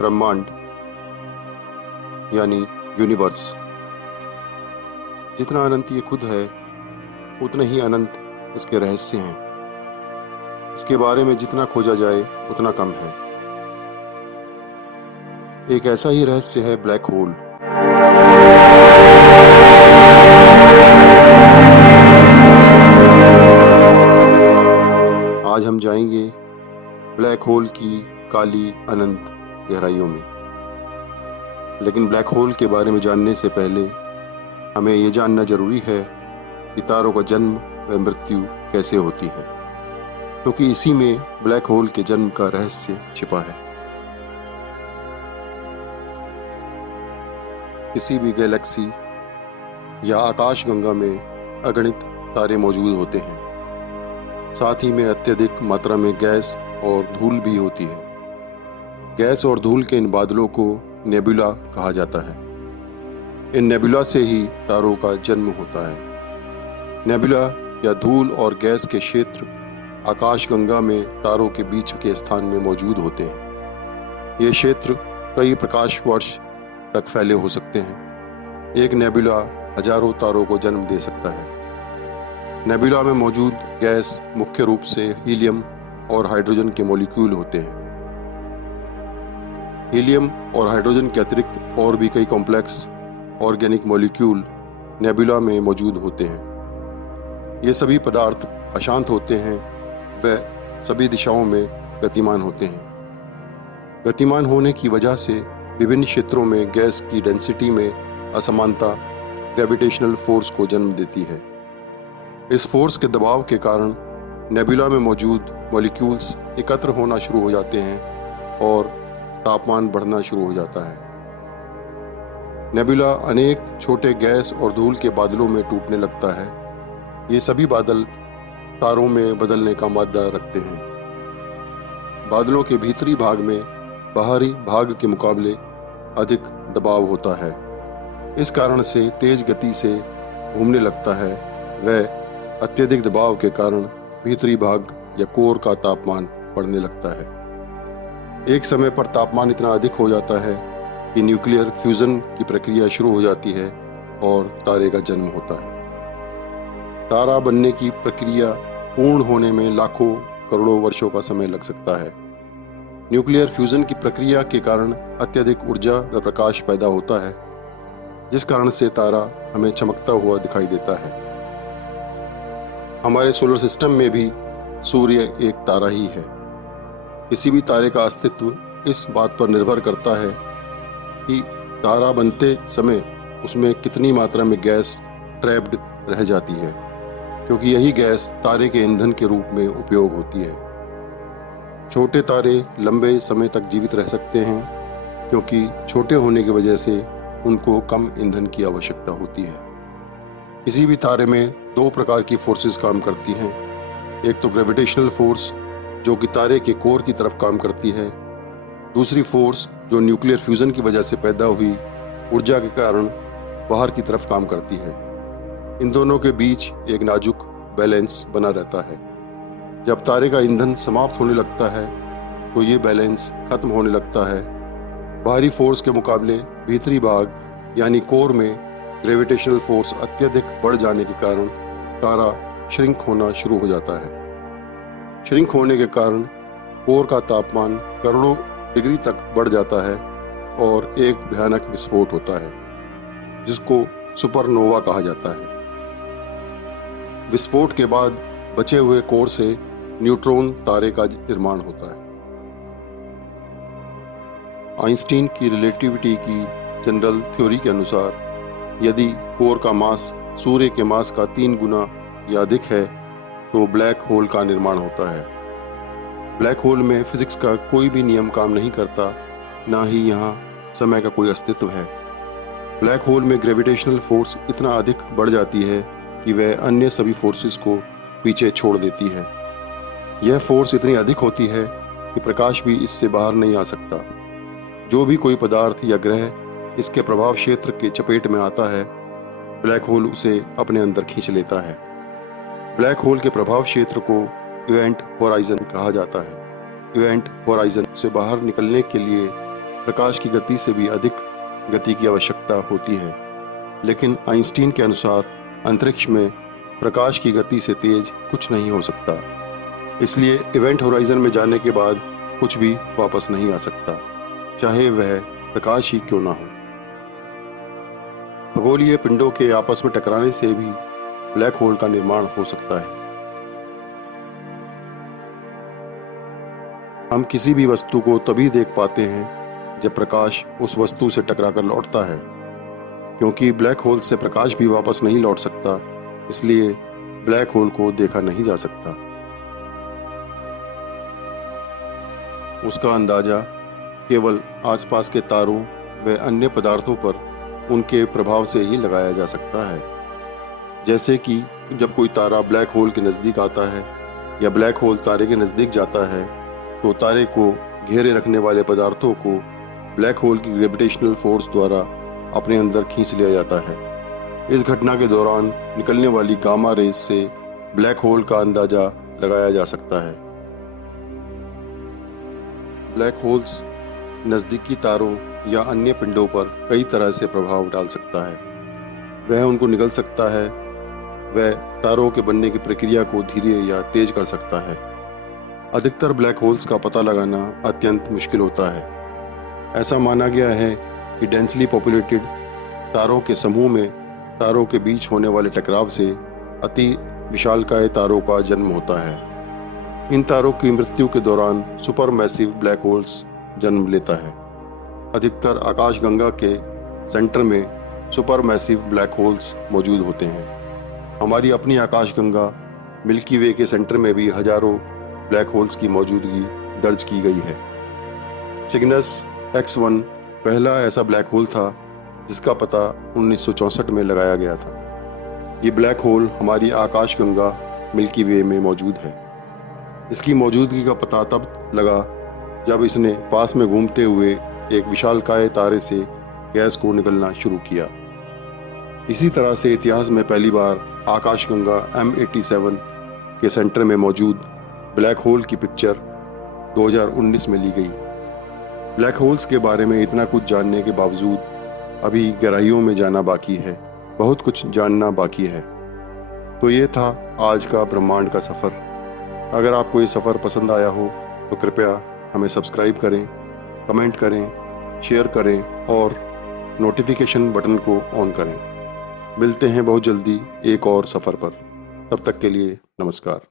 ब्रह्मांड यानी यूनिवर्स जितना अनंत ये खुद है, उतने ही अनंत इसके रहस्य हैं। इसके बारे में जितना खोजा जाए उतना कम है। एक ऐसा ही रहस्य है ब्लैक होल। आज हम जाएंगे ब्लैक होल की काली अनंत गहराइयों में। लेकिन ब्लैक होल के बारे में जानने से पहले हमें ये जानना जरूरी है कि तारों का जन्म व मृत्यु कैसे होती है, क्योंकि इसी में ब्लैक होल के जन्म का रहस्य छिपा है। किसी भी गैलेक्सी या आकाशगंगा में अगणित तारे मौजूद होते हैं। साथ ही में अत्यधिक मात्रा में गैस और धूल भी होती है। गैस और धूल के इन बादलों को नेबुला कहा जाता है। इन नेबुला से ही तारों का जन्म होता है। नेबुला या धूल और गैस के क्षेत्र आकाशगंगा में तारों के बीच के स्थान में मौजूद होते हैं। ये क्षेत्र कई प्रकाश वर्ष तक फैले हो सकते हैं। एक नेबुला हजारों तारों को जन्म दे सकता है। नेबुला में मौजूद गैस मुख्य रूप से हीलियम और हाइड्रोजन के मॉलिक्यूल होते हैं। हीलियम और हाइड्रोजन के अतिरिक्त और भी कई कॉम्प्लेक्स ऑर्गेनिक मॉलिक्यूल नेबुला में मौजूद होते हैं। ये सभी पदार्थ अशांत होते हैं व सभी दिशाओं में गतिमान होते हैं। गतिमान होने की वजह से विभिन्न क्षेत्रों में गैस की डेंसिटी में असमानता ग्रेविटेशनल फोर्स को जन्म देती है। इस फोर्स के दबाव के कारण नेबुला में मौजूद मॉलिक्यूल्स एकत्र होना शुरू हो जाते हैं और तापमान बढ़ना शुरू हो जाता है। नेबुला अनेक छोटे गैस और धूल के बादलों में टूटने लगता है। ये सभी बादल तारों में बदलने का मादा रखते हैं। बादलों के भीतरी भाग में बाहरी भाग के मुकाबले अधिक दबाव होता है। इस कारण से तेज गति से घूमने लगता है। वह अत्यधिक दबाव के कारण भीतरी भाग या कोर का तापमान बढ़ने लगता है। एक समय पर तापमान इतना अधिक हो जाता है कि न्यूक्लियर फ्यूजन की प्रक्रिया शुरू हो जाती है और तारे का जन्म होता है। तारा बनने की प्रक्रिया पूर्ण होने में लाखों करोड़ों वर्षों का समय लग सकता है। न्यूक्लियर फ्यूजन की प्रक्रिया के कारण अत्यधिक ऊर्जा व प्रकाश पैदा होता है, जिस कारण से तारा हमें चमकता हुआ दिखाई देता है। हमारे सोलर सिस्टम में भी सूर्य एक तारा ही है। किसी भी तारे का अस्तित्व इस बात पर निर्भर करता है कि तारा बनते समय उसमें कितनी मात्रा में गैस ट्रैप्ड रह जाती है, क्योंकि यही गैस तारे के ईंधन के रूप में उपयोग होती है। छोटे तारे लंबे समय तक जीवित रह सकते हैं, क्योंकि छोटे होने की वजह से उनको कम ईंधन की आवश्यकता होती है। किसी भी तारे में दो प्रकार की फोर्सेस काम करती हैं। एक तो ग्रेविटेशनल फोर्स जो कि तारे के कोर की तरफ काम करती है। दूसरी फोर्स जो न्यूक्लियर फ्यूजन की वजह से पैदा हुई ऊर्जा के कारण बाहर की तरफ काम करती है। इन दोनों के बीच एक नाजुक बैलेंस बना रहता है। जब तारे का ईंधन समाप्त होने लगता है तो ये बैलेंस खत्म होने लगता है। बाहरी फोर्स के मुकाबले भीतरी भाग यानी कोर में ग्रेविटेशनल फोर्स अत्यधिक बढ़ जाने के कारण तारा श्रिंक होना शुरू हो जाता है। श्रिंक होने के कारण कोर का तापमान करोड़ों डिग्री तक बढ़ जाता है और एक भयानक विस्फोट होता है, जिसको सुपरनोवा कहा जाता है। विस्फोट के बाद बचे हुए कोर से न्यूट्रॉन तारे का निर्माण होता है। आइंस्टीन की रिलेटिविटी की जनरल थ्योरी के अनुसार यदि कोर का मास सूर्य के मास का 3 गुना या अधिक है तो ब्लैक होल का निर्माण होता है। ब्लैक होल में फिजिक्स का कोई भी नियम काम नहीं करता, ना ही यहाँ समय का कोई अस्तित्व है। ब्लैक होल में ग्रेविटेशनल फोर्स इतना अधिक बढ़ जाती है कि वह अन्य सभी फोर्सेस को पीछे छोड़ देती है। यह फोर्स इतनी अधिक होती है कि प्रकाश भी इससे बाहर नहीं आ सकता। जो भी कोई पदार्थ या ग्रह इसके प्रभाव क्षेत्र के चपेट में आता है, ब्लैक होल उसे अपने अंदर खींच लेता है। ब्लैक होल के प्रभाव क्षेत्र को इवेंट होराइजन कहा जाता है। इवेंट होराइजन से बाहर निकलने के लिए प्रकाश की गति से भी अधिक गति की आवश्यकता होती है, लेकिन आइंस्टीन के अनुसार अंतरिक्ष में प्रकाश की गति से तेज कुछ नहीं हो सकता। इसलिए इवेंट होराइजन में जाने के बाद कुछ भी वापस नहीं आ सकता, चाहे वह प्रकाश ही क्यों ना हो। खगोलीय पिंडों के आपस में टकराने से भी ब्लैक होल का निर्माण हो सकता है। हम किसी भी वस्तु को तभी देख पाते हैं जब प्रकाश उस वस्तु से टकराकर लौटता है। क्योंकि ब्लैक होल से प्रकाश भी वापस नहीं लौट सकता, इसलिए ब्लैक होल को देखा नहीं जा सकता। उसका अंदाजा केवल आसपास के तारों व अन्य पदार्थों पर उनके प्रभाव से ही लगाया जा सकता है। जैसे कि जब कोई तारा ब्लैक होल के नज़दीक आता है या ब्लैक होल तारे के नज़दीक जाता है, तो तारे को घेरे रखने वाले पदार्थों को ब्लैक होल की ग्रेविटेशनल फोर्स द्वारा अपने अंदर खींच लिया जाता है। इस घटना के दौरान निकलने वाली गामा रेज से ब्लैक होल का अंदाजा लगाया जा सकता है। ब्लैक होल्स नज़दीकी तारों या अन्य पिंडों पर कई तरह से प्रभाव डाल सकता है। वह उनको निगल सकता है, वह तारों के बनने की प्रक्रिया को धीरे या तेज कर सकता है। अधिकतर ब्लैक होल्स का पता लगाना अत्यंत मुश्किल होता है। ऐसा माना गया है कि डेंसली पॉपुलेटेड तारों के समूह में तारों के बीच होने वाले टकराव से अति विशालकाय तारों का जन्म होता है। इन तारों की मृत्यु के दौरान सुपर मैसिव ब्लैक होल्स जन्म लेता है। अधिकतर आकाशगंगा के सेंटर में सुपर मैसिव ब्लैक होल्स मौजूद होते हैं। हमारी अपनी आकाशगंगा मिल्की वे के सेंटर में भी हजारों ब्लैक होल्स की मौजूदगी दर्ज की गई है। सिग्नस X1 पहला ऐसा ब्लैक होल था जिसका पता 1964 में लगाया गया था। ये ब्लैक होल हमारी आकाशगंगा मिल्की वे में मौजूद है। इसकी मौजूदगी का पता तब लगा जब इसने पास में घूमते हुए एक विशालकाय तारे से गैस को निकलना शुरू किया। इसी तरह से इतिहास में पहली बार आकाशगंगा M87 के सेंटर में मौजूद ब्लैक होल की पिक्चर 2019 में ली गई। ब्लैक होल्स के बारे में इतना कुछ जानने के बावजूद अभी गहराइयों में जाना बाकी है, बहुत कुछ जानना बाकी है। तो ये था आज का ब्रह्मांड का सफ़र। अगर आपको ये सफ़र पसंद आया हो तो कृपया हमें सब्सक्राइब करें, कमेंट करें, शेयर करें और नोटिफिकेशन बटन को ऑन करें। मिलते हैं बहुत जल्दी एक और सफ़र पर। तब तक के लिए नमस्कार।